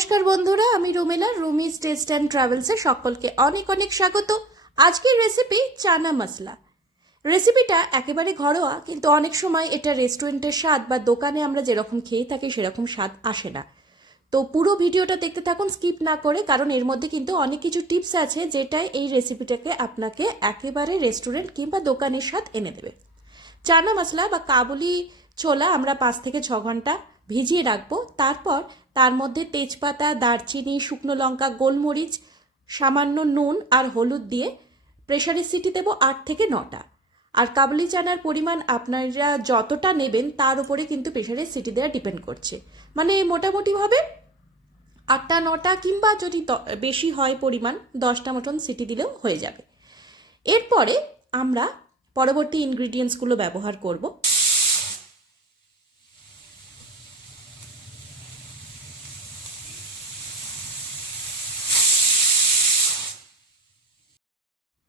নমস্কার বন্ধুরা, আমি রুমেলা। রুমিজ টেস্ট অ্যান্ড ট্রাভেলসে সকলকে অনেক অনেক স্বাগত। আজকের রেসিপি চানা মশলা। রেসিপিটা একেবারে ঘরোয়া, কিন্তু অনেক সময় এটা রেস্টুরেন্টের স্বাদ বা দোকানে আমরা যেরকম খেয়ে থাকি সেরকম স্বাদ আসে না। তো পুরো ভিডিওটা দেখতে থাকুন স্কিপ না করে, কারণ এর মধ্যে কিন্তু অনেক কিছু টিপস আছে যেটাই এই রেসিপিটাকে আপনাকে একেবারে রেস্টুরেন্ট কিংবা দোকানের স্বাদ এনে দেবে। চানা মশলা বা কাবুলি ছোলা আমরা 5 থেকে 6 ঘন্টা ভিজিয়ে রাখবো। তারপর তার মধ্যে তেজপাতা, দারচিনি, শুকনো লঙ্কা, গোলমরিচ, সামান্য নুন আর হলুদ দিয়ে প্রেসারে সিটি দেবো 8 থেকে 9টা। আর কাবুলি চানার পরিমাণ আপনারা যতটা নেবেন তার উপরে কিন্তু প্রেসারে সিটি দেওয়া ডিপেন্ড করছে। মানে মোটামুটিভাবে 8টা 9টা কিংবা যদি বেশি হয় পরিমাণ 10টা মতন সিটি দিলেও হয়ে যাবে। এরপরে আমরা পরবর্তী ইনগ্রিডিয়েন্টসগুলো ব্যবহার করব।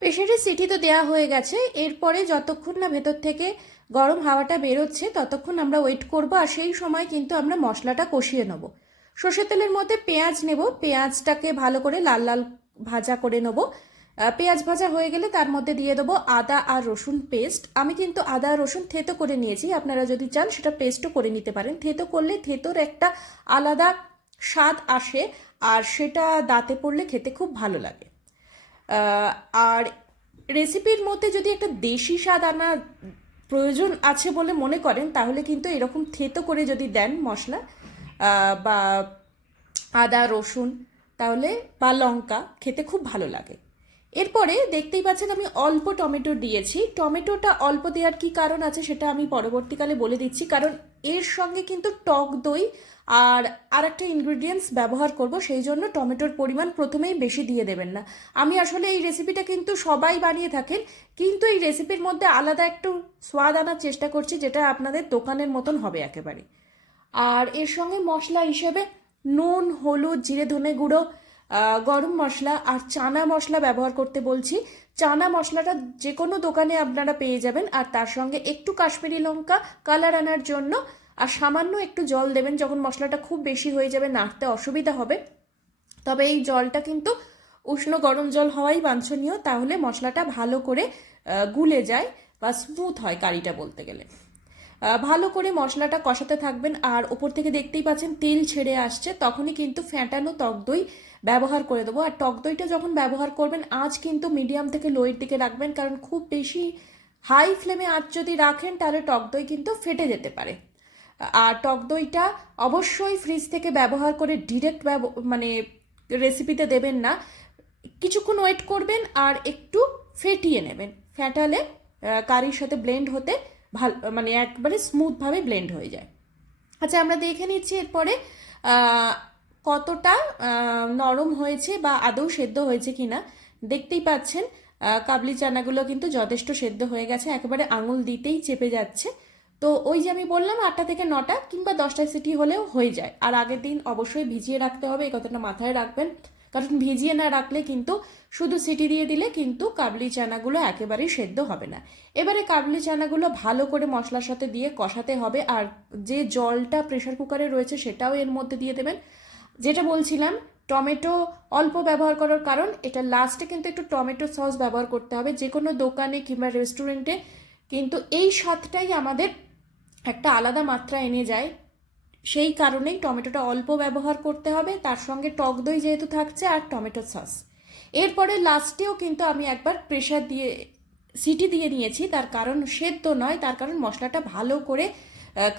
প্রেসারের সিটি তো দেওয়া হয়ে গেছে। এরপরে যতক্ষণ না ভেতর থেকে গরম হাওয়াটা বেরোচ্ছে ততক্ষণ আমরা ওয়েট করব। আর সেই সময় কিন্তু আমরা মশলাটা কষিয়ে নেব। সর্ষের তেলের মধ্যে পেঁয়াজ নেব, পেঁয়াজটাকে ভালো করে লাল লাল ভাজা করে নেব। পেঁয়াজ ভাজা হয়ে গেলে তার মধ্যে দিয়ে দেবো আদা আর রসুন পেস্ট। আমি কিন্তু আদা আর রসুন থেতো করে নিয়েছি, আপনারা যদি চান সেটা পেস্টও করে নিতে পারেন। থেতো করলে থেতোর একটা আলাদা স্বাদ আসে, আর সেটা দাঁতে পড়লে খেতে খুব ভালো লাগে। আর রেসিপির মধ্যে যদি একটা দেশি স্বাদ আনা প্রয়োজন আছে বলে মনে করেন, তাহলে কিন্তু এরকম থেতো করে যদি দেন মশলা বা আদা রসুন, তাহলে বা লঙ্কা, খেতে খুব ভালো লাগে। এরপরে দেখতেই পাচ্ছেন আমি অল্প টমেটো দিয়েছি। টমেটোটা অল্প দেওয়ার কি কারণ আছে সেটা আমি পরবর্তীকালে বলে দিচ্ছি, কারণ এর সঙ্গে কিন্তু টক দই আর একটা ইনগ্রিডিয়েন্টস ব্যবহার করব, সেই জন্য টমেটোর পরিমাণ প্রথমেই বেশি দিয়ে দেবেন না। আমি আসলে এই রেসিপিটা কিন্তু সবাই বানিয়ে থাকেন, কিন্তু এই রেসিপির মধ্যে আলাদা একটু স্বাদ আনার চেষ্টা করছি, যেটা আপনাদের দোকানের মতন হবে একেবারে। আর এর সঙ্গে মশলা হিসেবে নুন, হলুদ, জিরে ধনে গুঁড়ো, গরম মশলা আর চানা মশলা ব্যবহার করতে বলছি। চানা মশলাটা যে কোনো দোকানে আপনারা পেয়ে যাবেন। আর তার সঙ্গে একটু কাশ্মীরি লঙ্কা কালার আনার জন্য, আর সামান্য একটু জল দেবেন। যখন মশলাটা খুব বেশি হয়ে যাবে নাড়তে অসুবিধা হবে, তবে এই জলটা কিন্তু উষ্ণ গরম জল হওয়াই বাঞ্ছনীয়, তাহলে মশলাটা ভালো করে গুলে যায় বা স্মুথ হয় কারিটা বলতে গেলে। ভালো করে মশলাটা কষাতে থাকবেন। আর ওপর থেকে দেখতেই পাচ্ছেন তেল ছেড়ে আসছে, তখনই কিন্তু ফ্যাটানো টক দই ব্যবহার করে দেবো। আর টক দইটা যখন ব্যবহার করবেন আঁচ কিন্তু মিডিয়াম থেকে লোয়ের দিকে রাখবেন, কারণ খুব বেশি হাই ফ্লেমে আঁচ যদি রাখেন তাহলে টক দই কিন্তু ফেটে যেতে পারে। আর টক দইটা অবশ্যই ফ্রিজ থেকে ব্যবহার করে ডিরেক্ট মানে রেসিপিতে দেবেন না, কিছুক্ষণ ওয়েট করবেন আর একটু ফেটিয়ে নেবেন। ফ্যাটালে কারির সাথে ব্লেন্ড হতে ভালো, মানে একবারে স্মুথভাবে ব্লেন্ড হয়ে যায়। আচ্ছা, আমরা দেখে নিচ্ছি এরপরে কতটা নরম হয়েছে বা আদৌ সেদ্ধ হয়েছে কিনা। দেখতেই পাচ্ছেন কাবলি চানাগুলো কিন্তু যথেষ্ট সেদ্ধ হয়ে গেছে, একেবারে আঙুল দিতেই চেপে যাচ্ছে। তো ওই যে আমি বললাম 8টা থেকে 9টা কিংবা 10টা সিটি হলেও হয়ে যায়। আর আগের দিন অবশ্যই ভিজিয়ে রাখতে হবে, এই কথাটা মাথায় রাখবেন, কারণ ভিজিয়ে না রাখলে কিন্তু শুধু সিটি দিয়ে দিলে কিন্তু কাবলি চানাগুলো একেবারেই সেদ্ধ হবে না। এবারে কাবলি চানাগুলো ভালো করে মশলার সাথে দিয়ে কষাতে হবে। আর যে জলটা প্রেশার কুকারে রয়েছে সেটাও এর মধ্যে দিয়ে দেবেন। যেটা বলছিলাম, টমেটো অল্প ব্যবহার করার কারণ, এটা লাস্টে কিন্তু একটু টমেটো সস ব্যবহার করতে হবে। যে কোনো দোকানে কিংবা রেস্টুরেন্টে কিন্তু এই স্বাদটাই আমাদের একটা আলাদা মাত্রা এনে যায়, সেই কারণেই টমেটোটা অল্প ব্যবহার করতে হবে। তার সঙ্গে টক দই যেহেতু থাকছে আর টমেটো সস। এরপরে লাস্টেও কিন্তু আমি একবার প্রেশার দিয়ে সিটি দিয়ে নিয়েছি, তার কারণ সেদ্ধ নয়, তার কারণ মশলাটা ভালো করে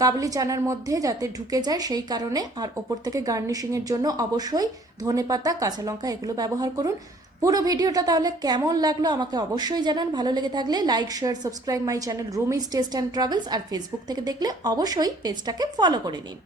কাবলি চানার মধ্যে যাতে ঢুকে যায় সেই কারণে। আর ওপর থেকে গার্নিশিংয়ের জন্য অবশ্যই ধনেপাতা, কাঁচা লঙ্কা এগুলো ব্যবহার করুন। পুরো ভিডিওটা তাহলে কেমন লাগলো আমাকে অবশ্যই জানান। ভালো লেগে থাকলে like, share, subscribe my channel Rumi's taste and travels. আর ফেসবুক থেকে দেখলে অবশ্যই পেজটাকে ফলো করে নিন।